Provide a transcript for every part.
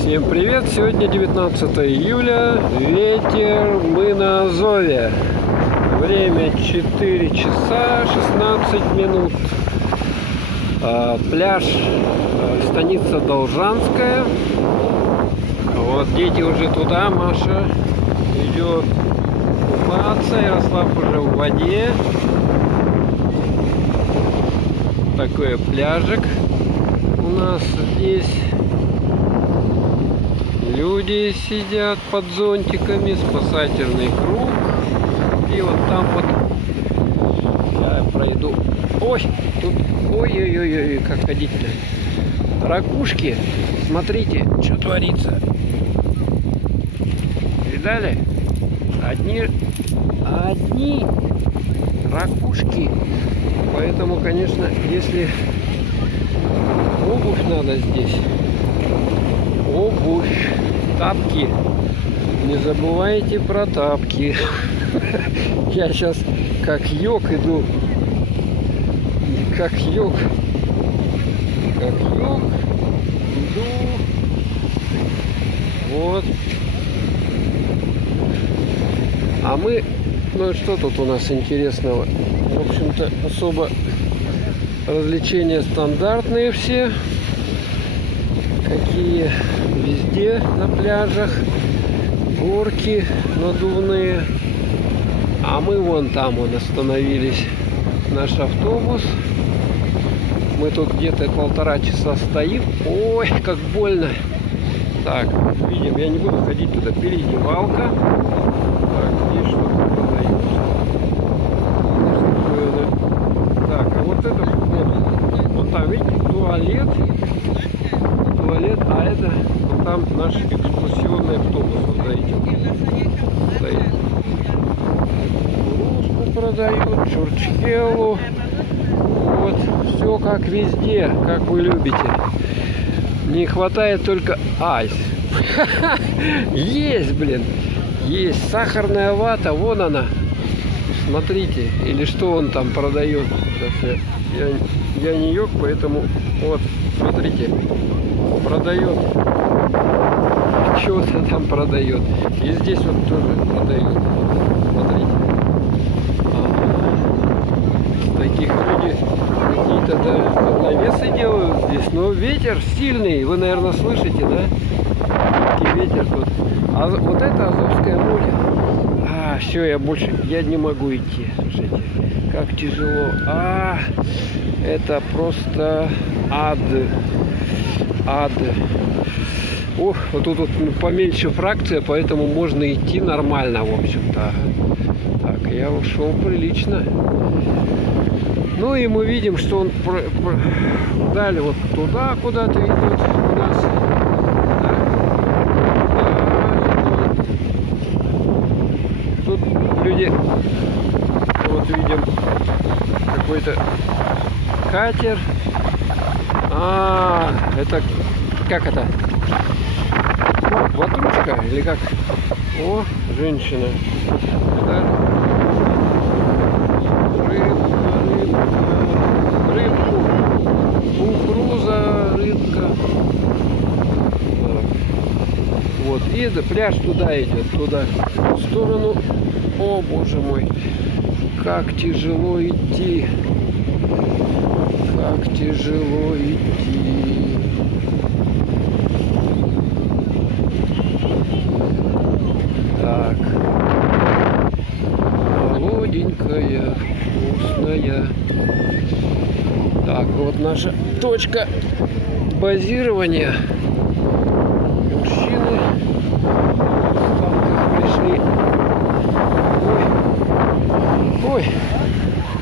Всем привет! Сегодня 19 июля, ветер, мы на Азове. Время 4 часа 16 минут. Пляж, станица Должанская. Вот дети уже туда, Маша идет купаться, Ярослав уже в воде. Такой пляжик у нас здесь. Люди сидят под зонтиками, спасательный круг. И вот там вот я пройду. Ой, тут ой-ой-ой, как ходить-то. Ракушки, смотрите, что творится. Видали? Одни ракушки. Поэтому, конечно, если обувь надо здесь, обувь, тапки, не забывайте про тапки. Я сейчас как йог иду, как йог иду. Вот. А мы, ну и что тут у нас интересного? В общем-то, особо развлечения стандартные все, какие везде на пляжах, горки надувные. А мы вон там остановились, наш автобус. Мы тут где-то 1,5 часа стоим. Ой, как больно. Так, видим, я не буду ходить туда. Переодевалка. Так, здесь что-то продается. Так, а вот это вот там, видите, туалет, а это вот там наш экскурсионный автобус вот стоит. Руску продают, чурчхелу. Вот, все как везде, как вы любите. Не хватает только айс. Есть, блин. Есть сахарная вата, вон она. Смотрите, или что он там продает. Сейчас я не йог, поэтому вот, смотрите, продает. Что-то там продает. И здесь вот тоже продают. Смотрите. Таких люди какие-то навесы делают здесь. Но ветер сильный, вы, наверное, слышите, да? И ветер тут. А вот это Азовское море. Все, я не могу идти. Слушайте, как тяжело. Это просто ад. Ох, вот тут вот поменьше фракция, поэтому можно идти нормально, в общем-то. Так, я ушел прилично. Ну и мы видим, что он далее вот туда куда-то идет у нас. Тут люди, вот видим, какой-то катер. Это как это? Ватрушка или как? О, женщина. Да? Рыбку. Кукуруза, рыбка. Вот, и пляж туда идет, туда, в сторону. О, боже мой, как тяжело идти. Как тяжело идти. Так. Молоденькая, вкусная. Так, вот наша точка базирования. Мужчины пришли. Ой,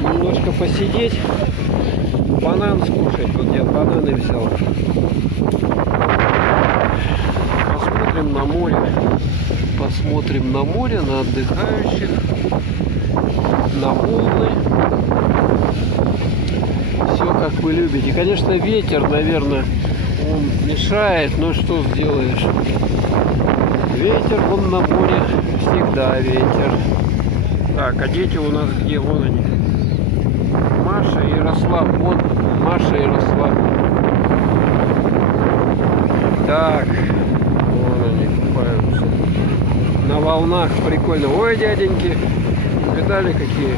немножко посидеть, банан скушать. Вот я бананы взял. Посмотрим на море, на отдыхающих, на волны. Все как вы любите. Конечно, ветер, наверное, он мешает, но что сделаешь? Ветер, он на море всегда ветер. Так, а дети у нас где? Вон они. Маша и Ярослав. Вот Маша и Ярослав. Так, они купаются. На волнах прикольно. Ой, дяденьки, видали какие?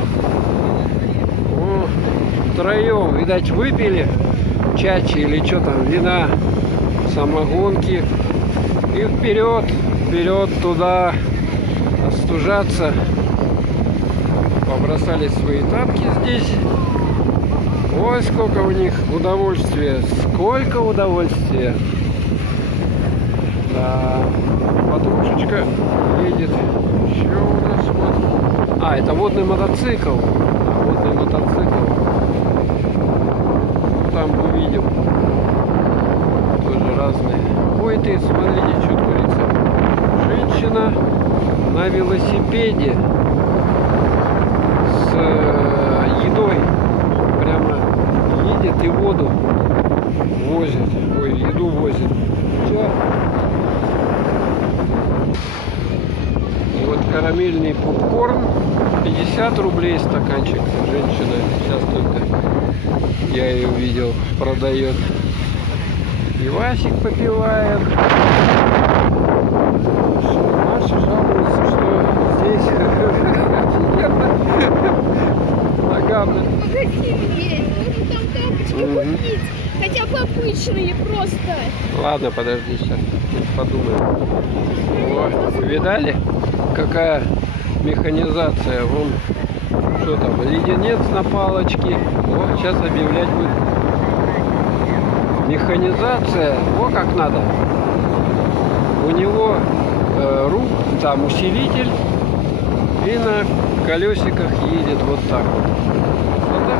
О, втроем, видать, выпили чачи или что там, вина, самогонки. И вперед, вперед туда остужаться. Побросали свои тапки здесь. Ой, сколько у них удовольствия. Сколько удовольствия. Да, подружечка едет. Еще у нас вот. А, это водный мотоцикл. Водный мотоцикл. Там увидел. Тоже разные. Ой, ты, смотрите, что творится. Женщина на велосипеде с едой. Прямо едет и воду возит. Ой, еду возит. Что? И вот карамельный попкорн 50 рублей стаканчик. Женщина сейчас только я ее видел, продает. Пивасик попиваем. Маша жалуется, что здесь офигенно. Нагадно. Магазин есть, можно там тапочки купить. Хотя бы обычные просто. Ладно, подожди, сейчас подумаем. О, видали, какая механизация? Вон, что там, леденец на палочке. Вот, сейчас объявлять будет. Механизация, о, как надо. У него рук, там усилитель, и на колесиках едет вот так вот. Вот так.